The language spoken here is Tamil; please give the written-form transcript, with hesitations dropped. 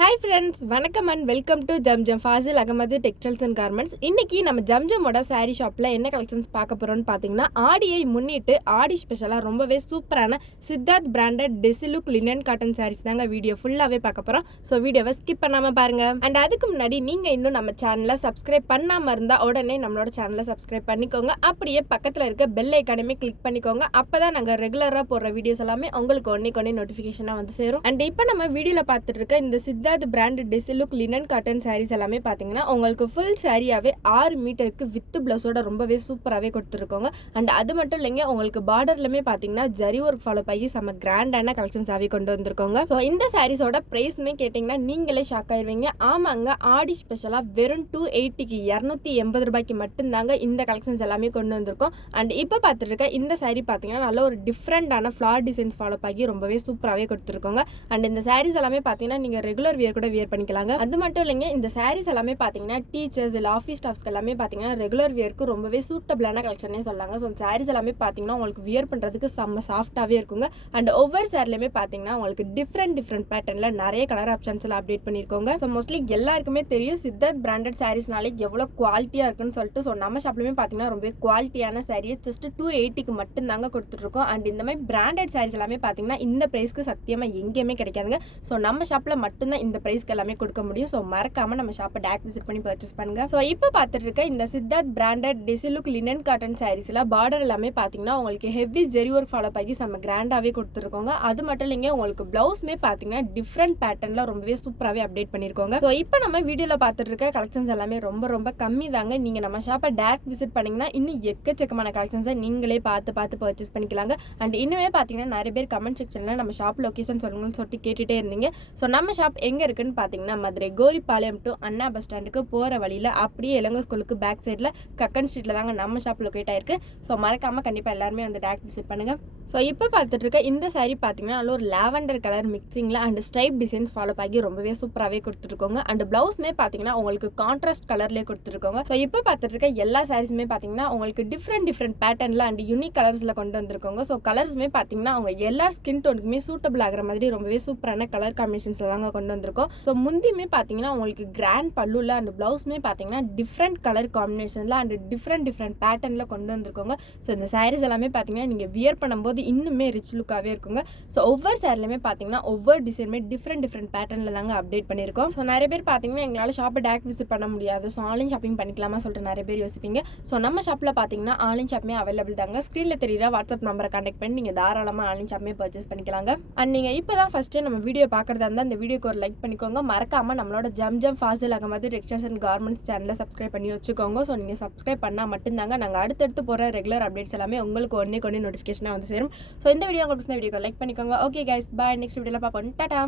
Hi friends, வணக்கம் and welcome to Zamzam Fazil, Ahamed, Textiles and Garments. இன்னைக்கு நம்ம ஜம்ஜமோட Saree Shopல என்ன கலெக்ஷன்ஸ் பார்க்க போறோம்னு பாத்தீங்கன்னா ஆடியை முன்னிட்டு ஆடி ஸ்பெஷலா ரொம்பவே சூப்பரான சித்தார்த் பிராண்டட் டெசிலுக் லினன் காட்டன் சாரீஸ் தாங்க வீடியோ ஃபுல்லாவே பார்க்க போறோம். சோ வீடியோவை ஸ்கிப் பண்ணாம பாருங்க. அண்ட் அதுக்கு முன்னாடி நீங்க இன்னும் நம்ம சேனலை சப்ஸ்கிரைப் பண்ணாம இருந்தா உடனே நம்மளோட சேனலை சப்ஸ்கிரைப் பண்ணிக்கோங்க. அப்படியே பக்கத்துல இருக்க பெல் ஐகானையுமே கிளிக் பண்ணிக்கோங்க. அப்பதான் நாங்க ரெகுலரா போடுற வீடியோஸ் எல்லாமே உங்களுக்கு ஒன்னே நோட்டிஃபிகேஷனா வந்து சேரும். அண்ட் இப்போ நம்ம வீடியோல பார்த்துட்டு இருக்க இந்த சித்தார்த் பிராண்ட் டெசிலுக் லினன் காட்டன் சாரீஸ் எல்லாமே பார்த்தீங்கன்னா உங்களுக்கு ஃபுல் சாரியாவே 6 மீட்டருக்கு வித் பிளவுஸோட ரொம்பவே சூப்பராகவே கொடுத்துருக்கோங்க. அண்ட் அது மட்டும் இல்லைங்க, உங்களுக்கு பார்டர்லுமே பார்த்தீங்கன்னா ஜரி ஒர்க் ஃபாலோ பண்ணி செம்ம கிராண்டான கலெக்ஷன்ஸாகவே கொண்டு வந்திருக்கோங்க. ஸோ இந்த சாரீஸோட ப்ரைஸ்மே கேட்டிங்கன்னா நீங்களே ஷாக் ஆயிடுவீங்க. ஆமாங்க, ஆடி ஸ்பெஷலாக வெறும் 280க்கு 280 ரூபாய்க்கு மட்டும்தாங்க இந்த கலெக்ஷன்ஸ் எல்லாமே கொண்டு வந்திருக்கோம். அண்ட் இப்போ பார்த்துட்டு இருக்க இந்த சாரீ பார்த்தீங்கன்னா நல்ல ஒரு டிஃப்ரெண்டான ஃப்ளார் டிசைன்ஸ் ஃபாலோ பண்ணி ரொம்பவே சூப்பராகவே கொடுத்துருக்கோங்க. அண்ட் இந்த சாரீஸ் எல்லாமே பார்த்தீங்கன்னா நீங்கள் ரெகுலர் வியர் கூட வியர் பண்ணிக்கலாங்க. அது மட்டும் இல்லைங்க, இந்த சாரீஸ் எல்லாமே பார்த்தீங்கன்னா டீச்சர்ஸ் இல்லை ஆஃபீஸ் ஸ்டாஃப்ஸ்க்கு எல்லாமே பார்த்தீங்கன்னா ரெகுலர் வியருக்கு ரொம்பவே சூட்டபிளான கலெக்ஷனே சொல்லாங்க. ஸோ சாரீஸ் எல்லாமே பார்த்தீங்கன்னா உங்களுக்கு வியர் பண்ணுறதுக்கு செம்ம சாஃப்டாகவே இருக்குங்க. அண்ட் ஒவ்வொரு சாரிலையுமே பார்த்தீங்கன்னா உங்களுக்கு டிஃப்ரெண்ட் பேட்டர்னில் நிறைய கலர் ஆப்ஷன்ஸ்லாம் அப்டேட் பண்ணியிருக்கோங்க. ஸோ மோஸ்ட்லி எல்லாருக்குமே தெரியும் சித்தார்த் பிராண்டட் சாரீஸ்னாலே எவ்வளோ குவாலிட்டியாக இருக்குன்னு சொல்லிட்டு. ஸோ நம்ம ஷாப்லையுமே பார்த்தீங்கன்னா ரொம்ப குவாலிட்டியான சாரீஸ் ஜஸ்ட் 280க்கு மட்டும்தாங்க கொடுத்துட்ருக்கோம். அண்ட் இந்த மாதிரி பிராண்டட் சாரீஸ் எல்லாமே பார்த்தீங்கன்னா இந்த ப்ரைஸ்க்கு சத்தியமாக எங்கேயுமே கிடைக்காதுங்க. ஸோ நம்ம ஷாப்பில் மட்டும்தான் இந்த ப்ரைஸ்க்கு எல்லாமே கொடுக்க முடியும். ஸோ மறக்காம நம்ம ஷாப்பை டேரக்ட் விசிட் பண்ணி பர்ச்சேஸ் பண்ணுங்க. ஸோ இப்போ பார்த்துட்டு இருக்க இந்த சித்தார்த் பிராண்டட் டெசிலுக் லினன் காட்டன் சாரீஸ்ல பார்டர் எல்லாமே பார்த்தீங்கன்னா உங்களுக்கு ஹெவி ஜெரி ஒர்க் ஃபாலோ பண்ணி செம்ம கிராண்டாகவே கொடுத்துருக்கோங்க. அது மட்டும் இல்லைங்க, உங்களுக்கு பிளவுஸ்மே பார்த்தீங்கன்னா டிஃப்ரெண்ட் பேட்டர்னில் ரொம்பவே சூப்பராகவே அப்டேட் பண்ணியிருக்கோங்க. ஸோ இப்போ நம்ம வீடியோவில் பார்த்துட்டு இருக்க கலெக்ஷன்ஸ் எல்லாமே ரொம்ப கம்மி தாங்க. நீங்கள் நம்ம ஷாப்பை டேரக்ட் விசிட் பண்ணிங்கன்னா இன்னும் எக்கச்சக்கமான கலெக்ஷன்ஸை நீங்களே பார்த்து பர்ச்சேஸ் பண்ணிக்கலாங்க. அண்ட் இன்னுமே பார்த்தீங்கன்னா நிறைய பேர் கமெண்ட் செக்ஷனில் நம்ம ஷாப் லொக்கேஷன் சொல்லுங்கன்னு சொல்லிட்டு கேட்டுகிட்டே இருந்தீங்க. ஸோ நம்ம ஷாப் எங்கே இருக்குன்னு பார்த்தீங்கன்னா Madurai Goripalayam to Anna bus ஸ்டாண்டுக்கு போகிற வழியில் அப்படியே இளங்கோ ஸ்கூலுக்கு பேக் சைடில் கக்கன் ஸ்ட்ரீட்டில் தாங்க நம்ம ஷாப் லொக்கேட் ஆயிருக்கு. ஸோ மறக்காமல் கண்டிப்பாக எல்லாருமே வந்து டேரக்ட் விசிட் பண்ணுங்கள். ஸோ இப்போ பார்த்துட்டு இருக்க இந்த சாரீ பார்த்தீங்கன்னா நல்ல ஒரு லாவெண்டர் கலர் மிக்சிங்கில் அண்ட் ஸ்ட்ரைப் டிசைன்ஸ் ஃபாலோ பண்ணி ரொம்பவே சூப்பராகவே கொடுத்துருக்கோங்க. அண்ட் பிளவுஸ்மே பார்த்தீங்கன்னா உங்களுக்கு கான்ட்ராஸ்ட் கலர்லேயே கொடுத்துருக்கோங்க. ஸோ இப்போ பார்த்துட்டு இருக்க எல்லா சாரீஸுமே பார்த்தீங்கன்னா உங்களுக்கு டிஃப்ரெண்ட் பேட்டர்னில் அண்ட் யூனிக் கலர்ஸில் கொண்டு வந்திருக்கோங்க. ஸோ கலர்ஸுமே பார்த்தீங்கன்னா அவங்க எல்லா ஸ்கின் டோனுக்குமே சூட்டபிள் ஆகிற மாதிரி ரொம்பவே சூப்பரான கலர் காம்பினேஷன்ஸில் தாங்க கொண்டு வந்திருக்கோம். ஸோ முந்தியுமே பார்த்தீங்கன்னா உங்களுக்கு கிராண்ட் பல்லுல அண்ட் பிளவுஸ்மே பார்த்தீங்கன்னா டிஃப்ரெண்ட் கலர் காம்பினேஷனில் அண்ட் டிஃப்ரெண்ட் பேட்டர்னில் கொண்டு வந்திருக்கோங்க. ஸோ இந்த சாரீஸ் எல்லாமே பார்த்தீங்கன்னா நீங்கள் வியர் பண்ணும்போது இன்னுமே ரிச் லுக்காகவே இருக்குங்க. ஸோ ஒவ்வொரு சாரிலையுமே பார்த்தீங்கன்னா ஒவ்வொரு டிசைனுமே டிஃப்ரெண்ட் பேட்டர்னில் தாங்க அப்டேட் பண்ணியிருக்கோம். ஸோ நிறைய பேர் பார்த்தீங்கன்னா எங்களால் ஷாப்பை டேரக்ட் விசிட் பண்ண முடியாது, ஸோ ஆன்லைன் ஷாப்பிங் பண்ணிக்கலாமா சொல்லிட்டு நிறைய பேர் யோசிப்பீங்க. ஸோ நம்ம ஷாப்பில் பார்த்தீங்கன்னா ஆன்லைன் ஷாப்புமே அவைலபிள் தாங்க. ஸ்க்ரீனில் தெரியுற வாட்ஸ்அப் நம்பரை கான்டாக்ட் பண்ணி நீங்கள் தாராளமாக ஆன்லைன் ஷாப்புமே பர்ச்சேஸ் பண்ணிக்கலாங்க. அண்ட் நீங்கள் இப்போ தான் ஃபஸ்ட்டு நம்ம வீடியோ பார்க்குறதா இருந்தால் இந்த வீடியோக்கு ஒரு லைக் பண்ணிக்கோங்க. மறக்காமல் நம்மளோட Zamzam Fazil Ahmed textiles and garments சேனலை சப்ஸ்கிரைப் பண்ணி வச்சுக்கோங்க. ஸோ நீங்கள் சப்ஸ்கிரைப் பண்ணால் மட்டும்தாங்க நாங்கள் அடுத்தடுத்து போகிற ரெகுலர் அப்டேட்ஸ் எல்லாமே உங்களுக்கு ஒன்னே நோட்டிஃபிகேஷனாக வந்து சேரும். ஸோ இந்த வீடியோ உங்களுக்கு வீடியோக்கு லைக் பண்ணிக்கோங்க. ஓகே கைஸ், பாய். நெக்ஸ்ட் வீடியோவில் பார்ப்போம். டாடா.